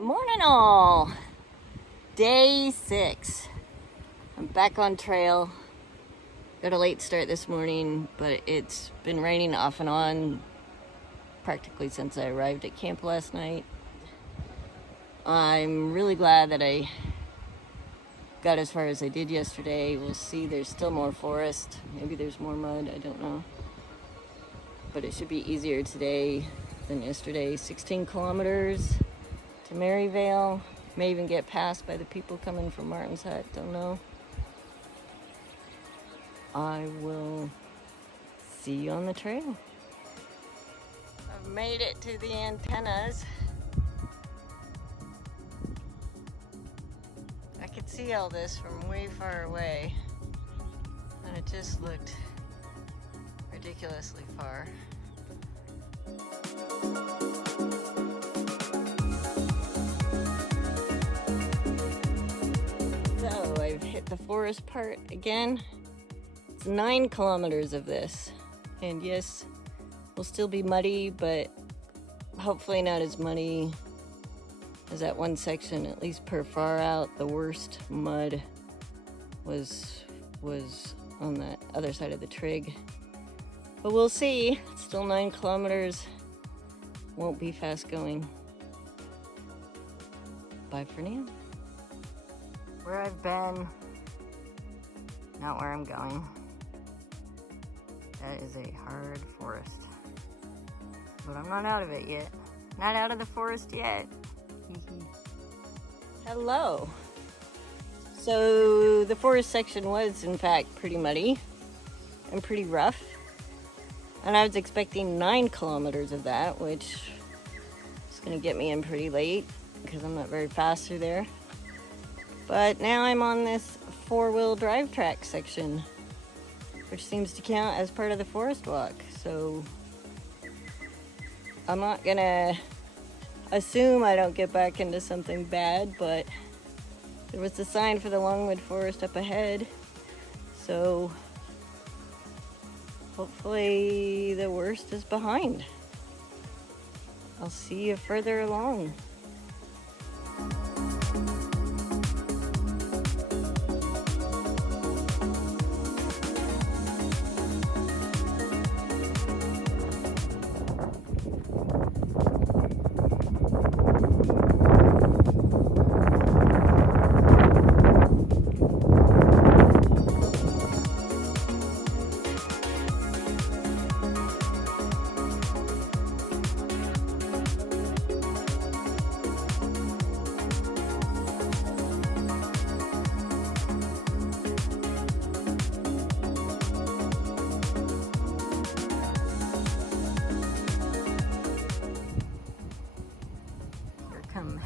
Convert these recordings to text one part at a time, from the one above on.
Morning all. Day 6. I'm back on trail. Got a late start this morning, but it's been raining off and on practically since I arrived at camp last night. I'm really glad that I got as far as I did yesterday. We'll see, there's still more forest. Maybe there's more mud, I don't know. But it should be easier today than yesterday. 16 kilometers to Meriview. May even get passed by the people coming from Martin's Hut, don't know. I will see you on the trail. I've made it to the antennas. I could see all this from way far away, and it just looked ridiculously far. So I've hit the forest part again. It's 9 kilometers of this, and yes, will still be muddy, but hopefully not as muddy as that one section, at least per far out. The worst mud was on the other side of the trig. But we'll see. It's still 9 kilometers. Won't be fast going. Bye for now. Where I've been, not where I'm going. That is a hard forest. But I'm not out of it yet. Not out of the forest yet. Hello. So the forest section was in fact pretty muddy and pretty rough. And I was expecting 9 kilometers of that, which is gonna get me in pretty late because I'm not very fast through there. But now I'm on this 4-wheel drive track section, which seems to count as part of the forest walk. So I'm not gonna assume I don't get back into something bad, but there was a sign for the Longwood forest up ahead. So hopefully the worst is behind. I'll see you further along.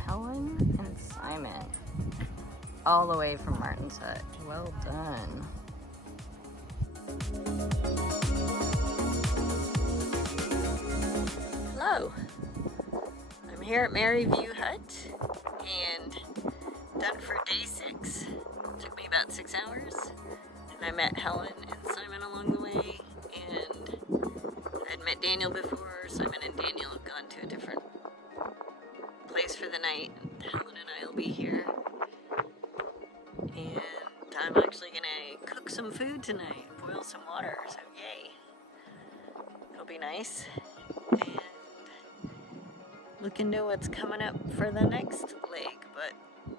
Helen and Simon, all the way from Martin's Hut. Well done. Hello. I'm here at Meriview Hut and done for day 6. Took me about 6 hours, and I met Helen and Simon along the way, and I'd met Daniel before. Simon and Daniel have gone to a different place for the night. Helen and I will be here, and I'm actually gonna cook some food tonight, boil some water, so yay, it'll be nice. And look into what's coming up for the next leg. But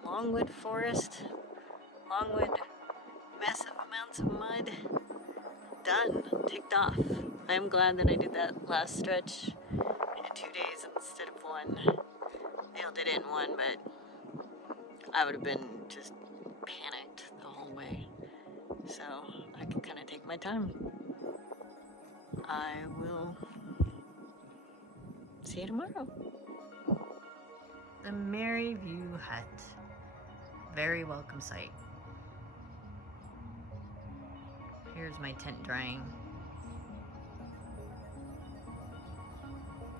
Longwood forest, Longwood, massive amounts of mud, done, ticked off. I'm glad that I did that last stretch in 2 days instead of 1. Dale did it in 1, but I would have been just panicked the whole way. So I can kind of take my time. I will see you tomorrow. The Meriview Hut. Very welcome sight. Here's my tent drying.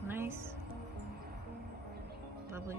Nice. Lovely.